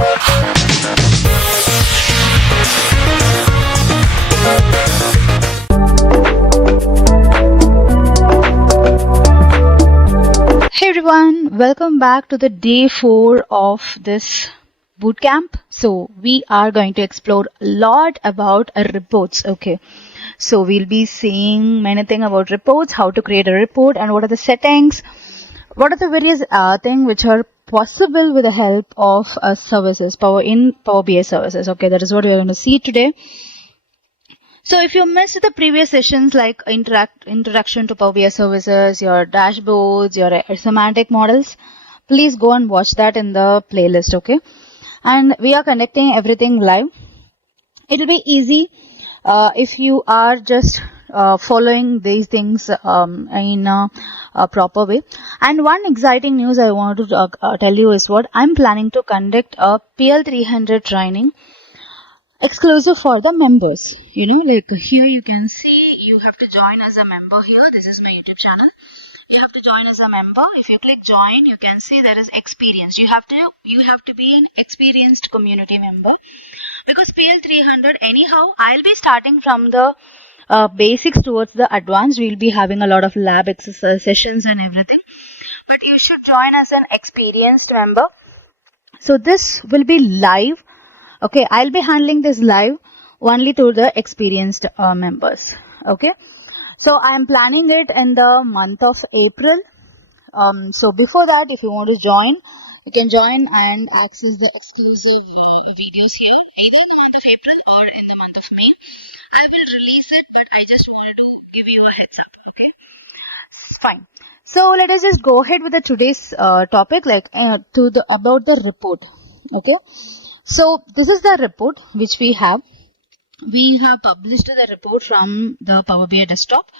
Hey everyone, welcome back to the day 4 of this bootcamp. So we are going to explore a lot about reports. Okay, so we'll be seeing many things about reports, how to create a report, and what are the settings, what are the various things which are possible with the help of services, Power BI services. Okay, that is what we are going to see today. So if you missed the previous sessions like introduction to Power BI services, your dashboards, your semantic models, please go and watch that in the playlist, okay? And we are conducting everything live. It will be easy if you are just following these things in a proper way. And one exciting news I want to tell you is what I'm planning to conduct a PL300 training exclusive for the members. Like here you can see you have to join as a member here. This is my YouTube channel. You have to join as a member. If you click join, you can see there is experience. You have to be an experienced community member, because PL300 anyhow I'll be starting from the basics towards the advanced. We'll be having a lot of lab exercise sessions and everything, but you should join as an experienced member. So this will be live. Okay, I'll be handling this live only to the experienced members. Okay, so I am planning it in the month of April. So before that, if you want to join, you can join and access the exclusive videos here, either in the month of April or in the month of May. I will release it, but I just want to give you a heads up. Okay, fine. So let us just go ahead with the today's topic, like about the report. Okay. So this is the report which we have. We have published the report from the Power BI desktop,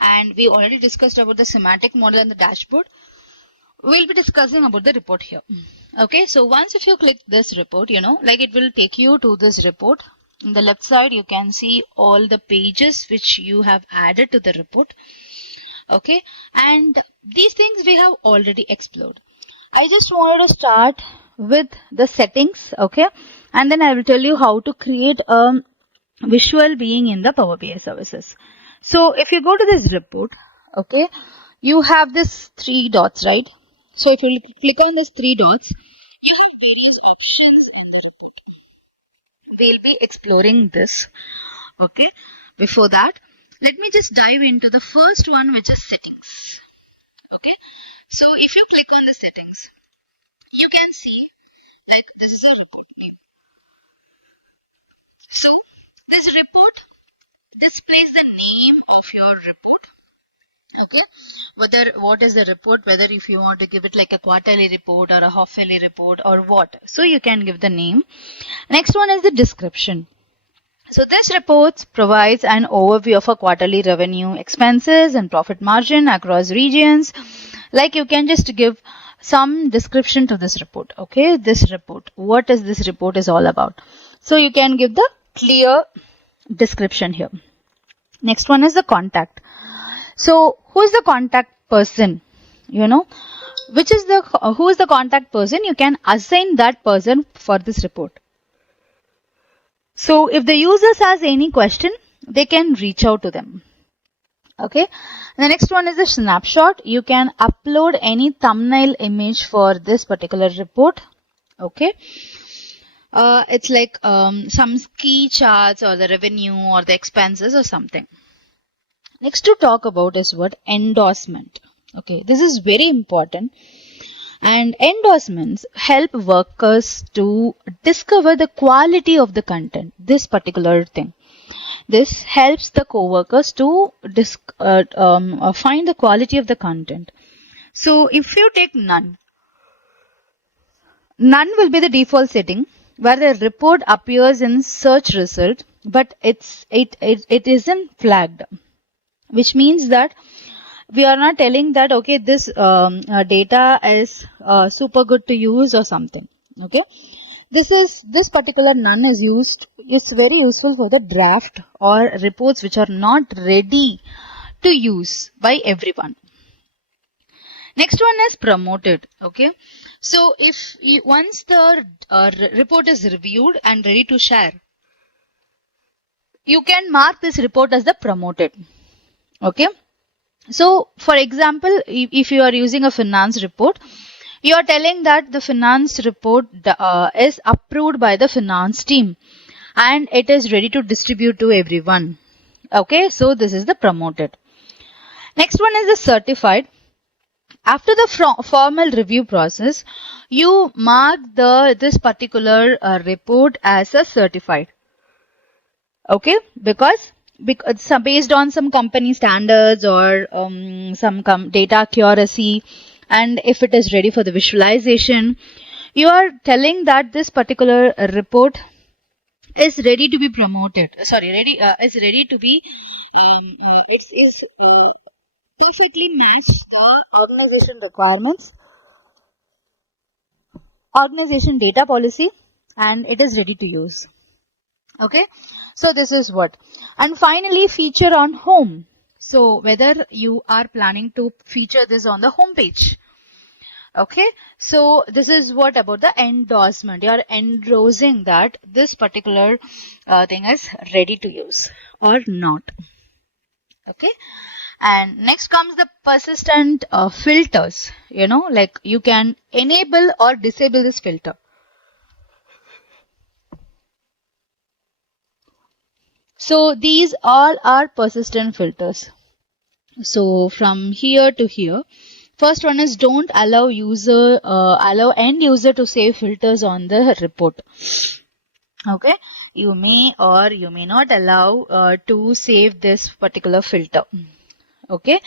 and we already discussed about the semantic model and the dashboard. We'll be discussing about the report here. Okay, so once if you click this report, like it will take you to this report. On the left side, you can see all the pages which you have added to the report. Okay, and these things we have already explored. I just wanted to start with the settings, okay, and then I will tell you how to create a visual being in the Power BI services. So if you go to this report, okay, you have this 3 dots, right? So if you click on these 3 dots, you have various options in the report. We'll be exploring this. Okay, before that, let me just dive into the first one, which is settings. Okay, so if you click on the settings, you can see like this is a report view. So this report displays the name of your report. Okay, what is the report, whether if you want to give it like a quarterly report or a half-yearly report or what. So you can give the name. Next one is the description. So this report provides an overview of a quarterly revenue, expenses and profit margin across regions. Like you can just give some description to this report. Okay, this report, what is this report is all about. So you can give the clear description here. Next one is the contact. So who is the contact person? Who is the contact person? You can assign that person for this report. So if the users has any question, they can reach out to them. Okay, the next one is a snapshot. You can upload any thumbnail image for this particular report. Okay, it's like some key charts or the revenue or the expenses or something. Next to talk about is what? Endorsement. Okay, this is very important. And endorsements help workers to discover the quality of the content, this particular thing. This helps the co-workers to find the quality of the content. So if you take none will be the default setting where the report appears in search result, but it isn't flagged, which means that we are not telling that okay, this data is super good to use or something. Okay, this particular none is used. It's very useful for the draft or reports which are not ready to use by everyone. Next one is promoted. Okay, So if once the report is reviewed and ready to share, you can mark this report as the promoted. Okay. So for example, if you are using a finance report, you are telling that the finance report is approved by the finance team and it is ready to distribute to everyone. Okay, so this is the promoted. Next one is the certified. After the formal review process, you mark this particular report as a certified. Okay, because based on some company standards or some data accuracy, and if it is ready for the visualization, you are telling that this particular report is ready to be promoted. Is ready to be it is perfectly match the organization requirements, organization data policy, and it is ready to use. Okay, so this is what. And finally, feature on home. So whether you are planning to feature this on the home page. Okay, so this is what about the endorsement. You are endorsing that this particular thing is ready to use or not. Okay, and next comes the persistent filters. Like you can enable or disable this filter. So these all are persistent filters. So from here to here, first one is don't allow end user to save filters on the report. Okay, you may or you may not allow to save this particular filter. Okay,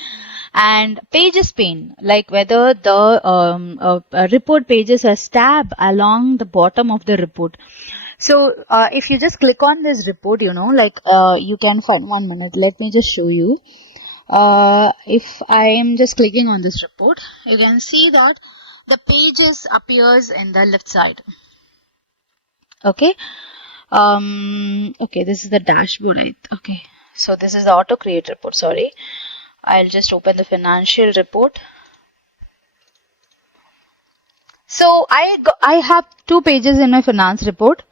and pages pane, like whether the report pages a tab along the bottom of the report. So if you just click on this report, you can find 1 minute. Let me just show you. If I am just clicking on this report, you can see that the pages appears in the left side. Okay. Okay, this is the dashboard. Okay. So this is the auto create report. Sorry. I'll just open the financial report. So I have 2 pages in my finance report.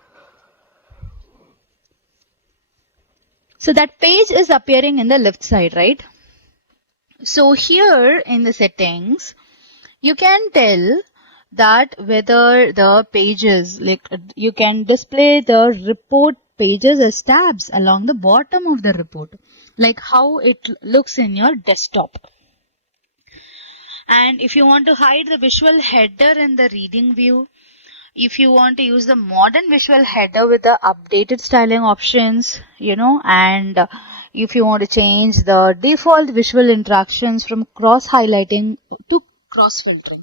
So that page is appearing in the left side, right? So here in the settings, you can tell that whether the pages, like you can display the report pages as tabs along the bottom of the report, like how it looks in your desktop. And if you want to hide the visual header in the reading view, if you want to use the modern visual header with the updated styling options, and if you want to change the default visual interactions from cross highlighting to cross filtering.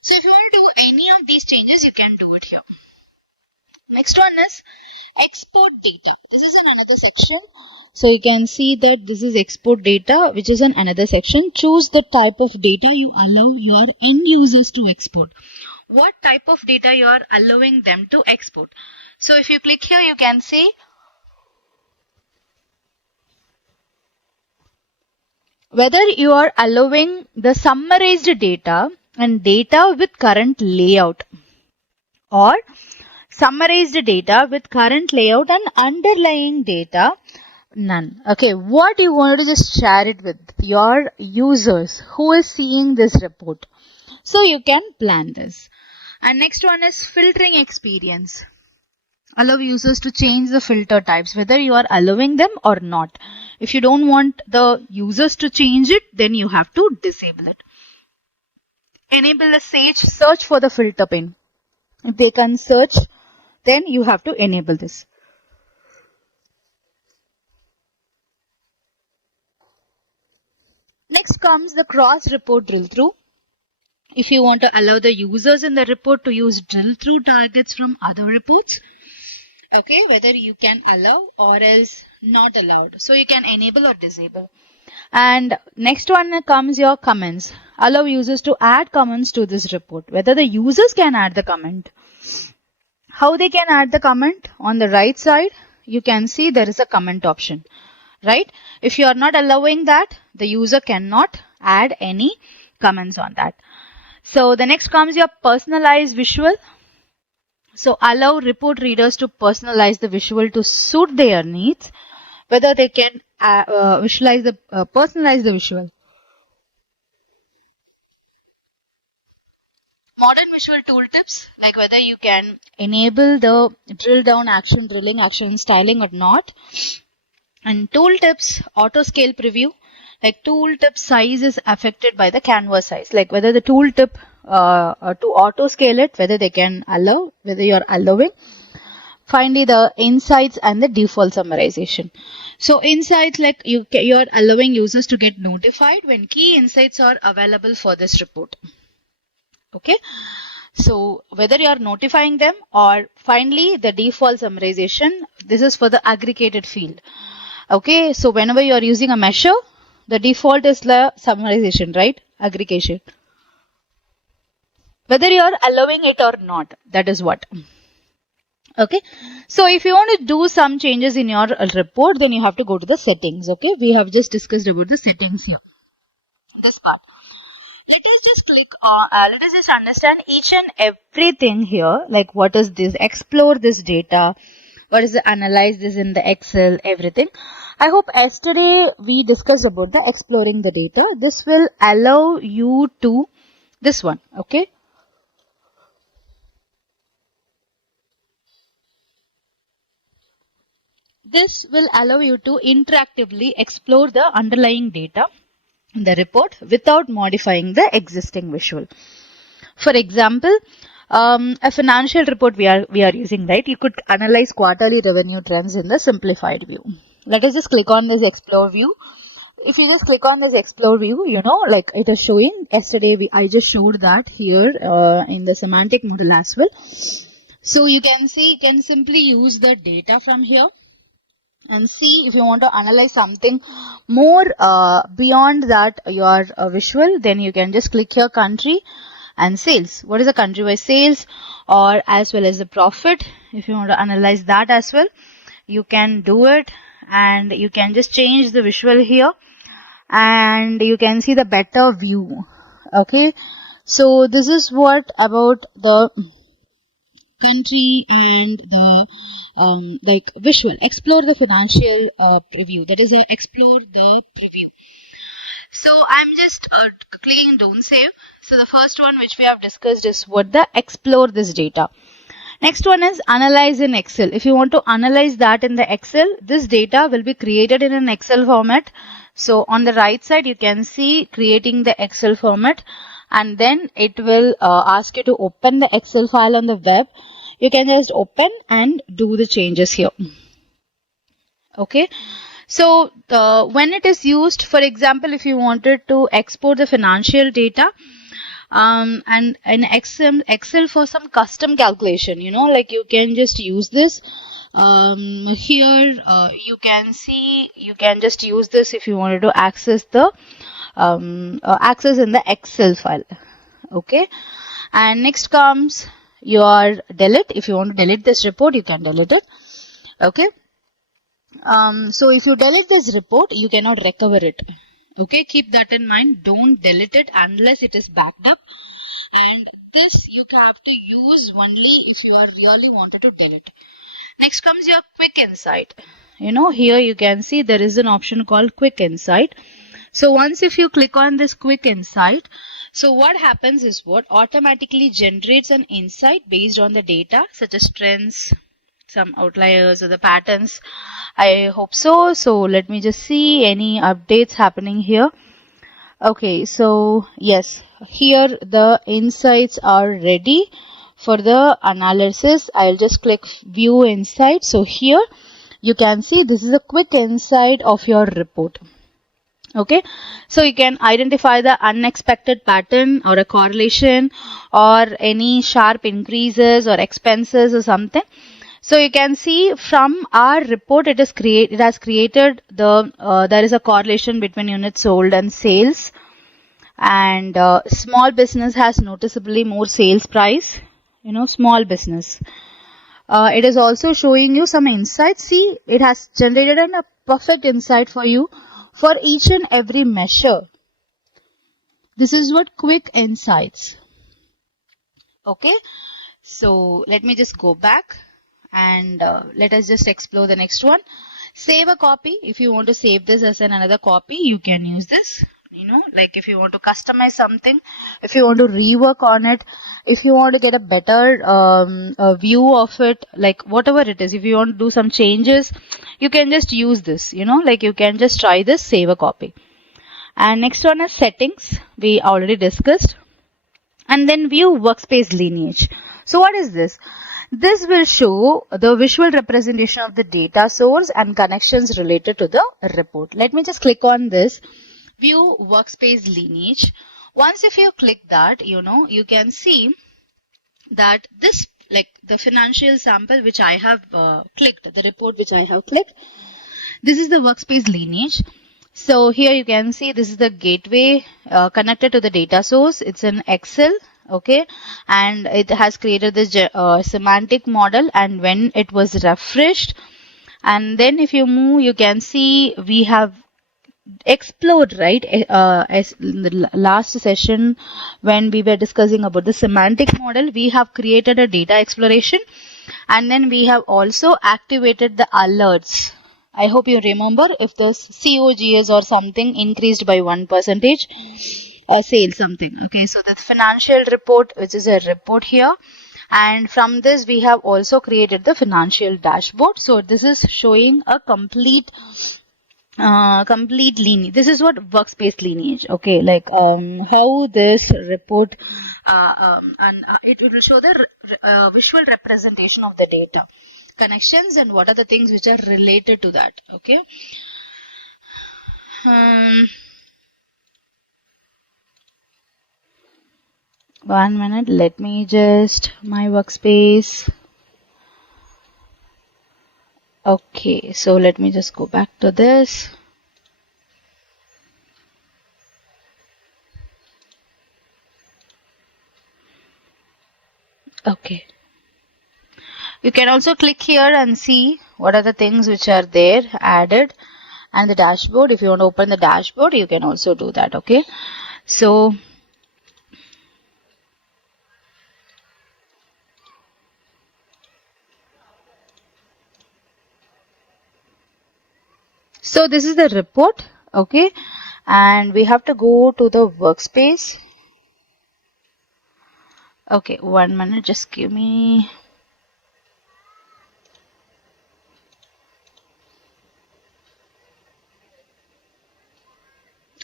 So if you want to do any of these changes, you can do it here. Next one is export data. This is in another section. So you can see that this is export data, which is in another section. Choose the type of data you allow your end users to export. What type of data you are allowing them to export. So if you click here, you can see whether you are allowing the summarized data and data with current layout, or summarized data with current layout and underlying data none. Okay, what you want to just share it with your users who is seeing this report. So you can plan this. And next one is filtering experience. Allow users to change the filter types, whether you are allowing them or not. If you don't want the users to change it, then you have to disable it. Enable the search for the filter pane. If they can search, then you have to enable this. Next comes the cross report drill through. If you want to allow the users in the report to use drill through targets from other reports, okay, whether you can allow or else not allowed. So you can enable or disable. And next one comes your comments. Allow users to add comments to this report, whether the users can add the comment. How they can add the comment? On the right side, you can see there is a comment option, right? If you are not allowing that, the user cannot add any comments on that. So the next comes your personalized visual. So allow report readers to personalize the visual to suit their needs, whether they can personalize the visual. Modern visual tooltips, like whether you can enable the drilling action styling or not. And tooltips, auto scale preview, like tooltip size is affected by the canvas size, like whether the tooltip to auto scale it, whether they can allow, whether you're allowing. Finally, the insights and the default summarization. So insights, like you're allowing users to get notified when key insights are available for this report. Okay. So whether you are notifying them, or finally the default summarization, this is for the aggregated field. Okay. So whenever you are using a measure, the default is the summarization, right? Aggregation. Whether you are allowing it or not, that is what. Okay. So if you want to do some changes in your report, then you have to go to the settings. Okay. We have just discussed about the settings here. This part. Let us just let us just understand each and everything here, like what is this, explore this data, what is the analyze this in the Excel, everything. I hope yesterday we discussed about the exploring the data. This will allow you to, this one, okay. This will allow you to interactively explore the underlying data in the report without modifying the existing visual. For example, a financial report we are using, right? You could analyze quarterly revenue trends in the simplified view. Let us just click on this explore view. If you just click on this explore view, you know, like it is showing. Yesterday I just showed that here in the semantic model as well. So you can see, you can simply use the data from here and see if you want to analyze something more beyond that your visual, then you can just click here country and sales. What is the country wise sales, or as well as the profit? If you want to analyze that as well, you can do it, and you can just change the visual here and you can see the better view. Okay, so this is what about the country and the like visual. Explore the financial preview, that is explore the preview. So I'm just clicking don't save. So the first one which we have discussed is what the explore this data. Next one is analyze in Excel. If you want to analyze that in the Excel, this data will be created in an Excel format. So on the right side you can see creating the Excel format, and then it will ask you to open the Excel file on the web. You can just open and do the changes here. Okay. So when it is used, for example, if you wanted to export the financial data and in Excel for some custom calculation, you know, like you can just use this. Here you can see, you can just use this if you wanted to access the access in the Excel file. Okay. And next comes your delete. If you want to delete this report, you can delete it. Okay. So if you delete this report, you cannot recover it. Okay, keep that in mind. Don't delete it unless it is backed up. And this you have to use only if you are really wanted to delete. Next comes your quick insight. You know, here you can see there is an option called quick insight. So once if you click on this quick insight, so what happens is what automatically generates an insight based on the data such as trends, some outliers or the patterns. I hope so. So let me just see any updates happening here. Okay, so yes, here the insights are ready for the analysis. I'll just click view insight. So here you can see this is a quick insight of your report. Okay, so you can identify the unexpected pattern or a correlation or any sharp increases or expenses or something. So you can see from our report it has created the there is a correlation between units sold and sales, and small business has noticeably more sales price, you know, small business. It is also showing you some insights. See, it has generated a perfect insight for you for each and every measure. This is what quick insights. Okay, so let me just go back and let us just explore the next one. Save a copy. If you want to save this as another copy, you can use this. Like if you want to customize something, if you want to rework on it, if you want to get a better view of it, like whatever it is, if you want to do some changes, you can just use this, like you can just try this, save a copy. And next one is settings. We already discussed. And then view workspace lineage. So what is this? This will show the visual representation of the data source and connections related to the report. Let me just click on this view workspace lineage. Once if you click that, you can see that this, like the financial sample which I have clicked, the report which I have clicked, this is the workspace lineage. So here you can see this is the gateway connected to the data source. It's in Excel. Okay, and it has created this semantic model, and when it was refreshed, and then if you move, you can see we have explored, right, as in the last session when we were discussing about the semantic model, we have created a data exploration, and then we have also activated the alerts. I hope you remember, if the COGS or something increased by 1%, sales something. Okay, so the financial report, which is a report here, and from this we have also created the financial dashboard. So this is showing a complete lineage. This is what workspace lineage. Okay, like how this report and it will show the visual representation of the data connections and what are the things which are related to that. Okay. 1 minute, let me just my workspace. Okay, so let me just go back to this. Okay, you can also click here and see what are the things which are there added, and the dashboard. If you want to open the dashboard, you can also do that. Okay, so this is the report. Okay, and we have to go to the workspace. Okay, 1 minute, just give me.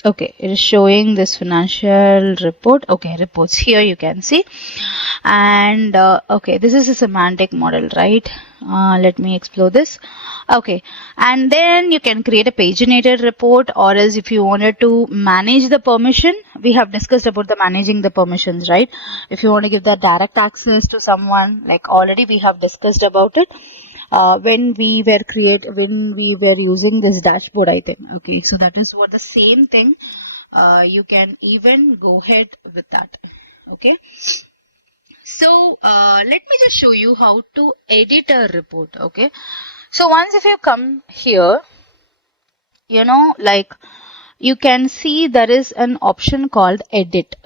Okay, it is showing this financial report. Okay, reports here you can see. And okay, this is a semantic model, right? Let me explore this. Okay, and then you can create a paginated report, or else if you wanted to manage the permission, we have discussed about the managing the permissions, right? If you want to give that direct access to someone, like already we have discussed about it. When we were using this dashboard item. Okay, so that is what the same thing. You can even go ahead with that. Okay, so let me just show you how to edit a report. Okay, so once if you come here, like you can see there is an option called edit.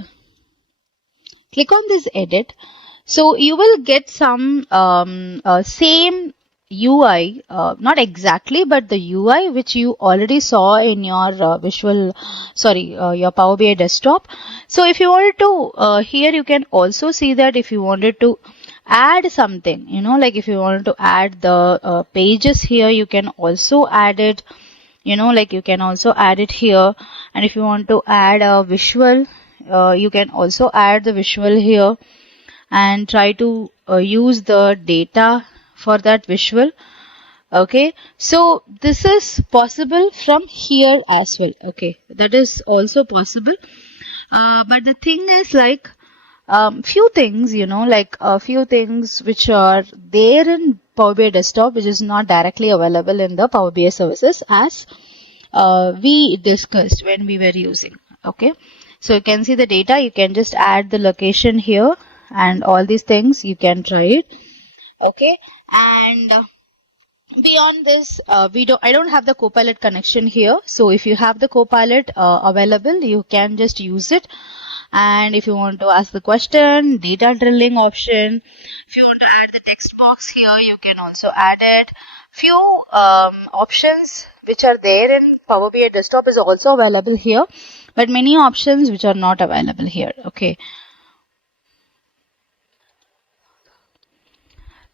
Click on this edit. So you will get some same UI, not exactly, but the UI which you already saw in your your Power BI desktop. So if you wanted to, here you can also see that if you wanted to add something, like if you wanted to add the pages here, you can also add it, like you can also add it here. And if you want to add a visual, you can also add the visual here and try to use the data for that visual. Okay, so this is possible from here as well. Okay, that is also possible. But the thing is, like few things, like a few things which are there in Power BI desktop, which is not directly available in the Power BI services, as we discussed when we were using. Okay, so you can see the data. You can just add the location here, and all these things you can try it. Okay, and beyond this, I don't have the Copilot connection here. So if you have the Copilot available, you can just use it. And if you want to ask the question, data drilling option. If you want to add the text box here, you can also add it. Few options which are there in Power BI desktop is also available here, but many options which are not available here. Okay.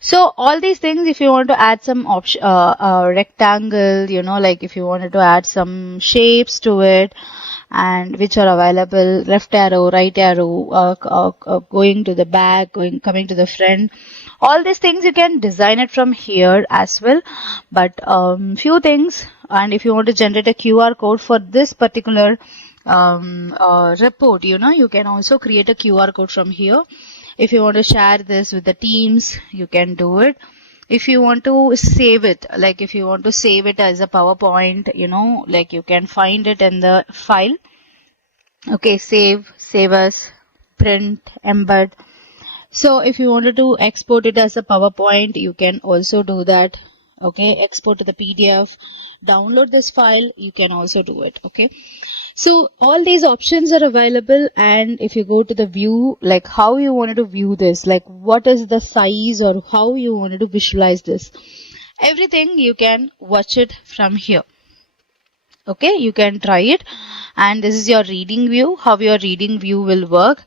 So all these things, if you want to add some option, rectangle, like if you wanted to add some shapes to it, and which are available, left arrow, right arrow, going to the back, coming to the front, all these things you can design it from here as well. But few things, and if you want to generate a QR code for this particular report, you can also create a QR code from here. If you want to share this with the teams, you can do it. If you want to save it, like if you want to save it as a PowerPoint, like you can find it in the file. Okay, save as, print, embed. So if you wanted to export it as a PowerPoint, you can also do that. Okay, export to the PDF, download this file, you can also do it. Okay. So all these options are available, and if you go to the view, like how you wanted to view this, like what is the size or how you wanted to visualize this, everything you can watch it from here. Okay, you can try it, and this is your reading view, how your reading view will work.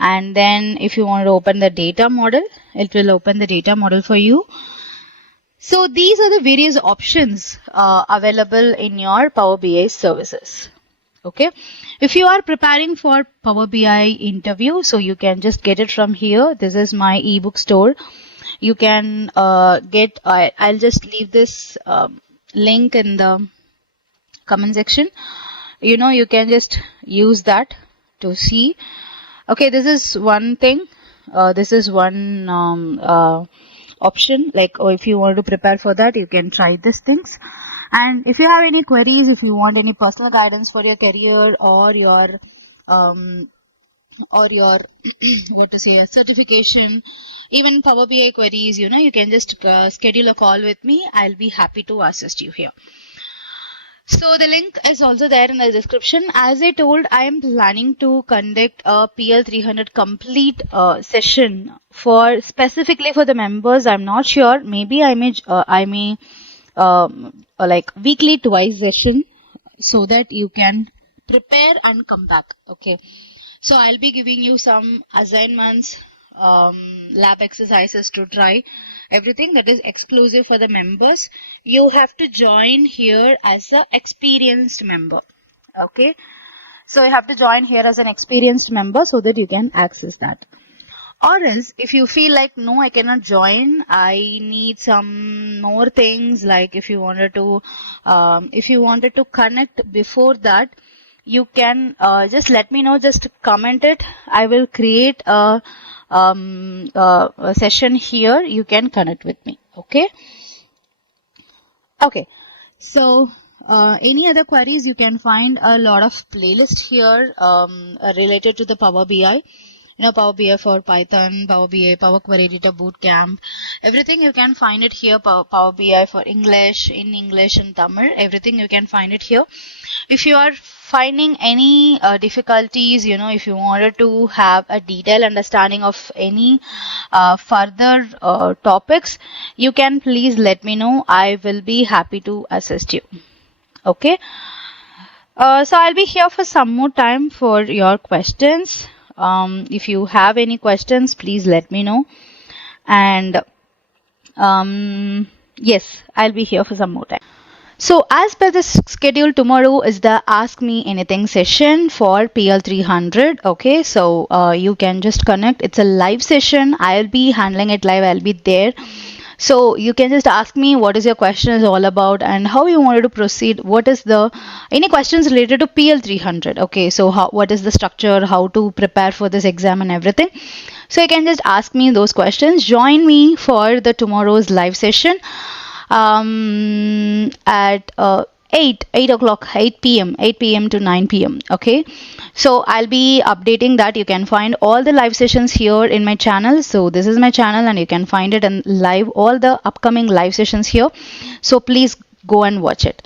And then if you want to open the data model, it will open the data model for you. So these are the various options available in your Power BI services. Okay, if you are preparing for Power BI interview, so you can just get it from here. This is my ebook store. You can get, I'll just leave this link in the comment section. You can just use that to see. Okay, this is one thing. This is one option. Like, if you want to prepare for that, you can try these things. And if you have any queries, if you want any personal guidance for your career or your what to say, certification, even Power BI queries, you can just schedule a call with me. I'll be happy to assist you here. So the link is also there in the description. As I told, I am planning to conduct a PL300 complete session for specifically for the members. I'm not sure. Maybe I may like weekly twice session, so that you can prepare and come back. Okay, so I'll be giving you some assignments, lab exercises to try, everything that is exclusive for the members. You have to join here as an experienced member. Okay, so you have to join here as an experienced member so that you can access that. Or else, if you feel like, no, I cannot join, I need some more things, like if you wanted to connect before that, you can just let me know, just comment it. I will create a session here. You can connect with me. Okay. Okay. So any other queries, you can find a lot of playlists here related to the Power BI. Power BI for Python, Power BI, Power Query Editor, Bootcamp, everything you can find it here. Power BI for English, in English and Tamil, everything you can find it here. If you are finding any difficulties, if you wanted to have a detailed understanding of any further topics, you can please let me know. I will be happy to assist you. Okay. So I'll be here for some more time for your questions. If you have any questions, please let me know. And yes, I'll be here for some more time. So as per the schedule, tomorrow is the Ask Me Anything session for PL300. Okay, so you can just connect. It's a live session. I'll be handling it live. I'll be there. So you can just ask me what is your question is all about and how you wanted to proceed. What is any questions related to PL300? Okay, so what is the structure, how to prepare for this exam and everything. So you can just ask me those questions. Join me for the tomorrow's live session at 8 o'clock, 8 p.m. to 9 p.m. Okay, so I'll be updating that. You can find all the live sessions here in my channel. So this is my channel and you can find it in live, all the upcoming live sessions here. So please go and watch it.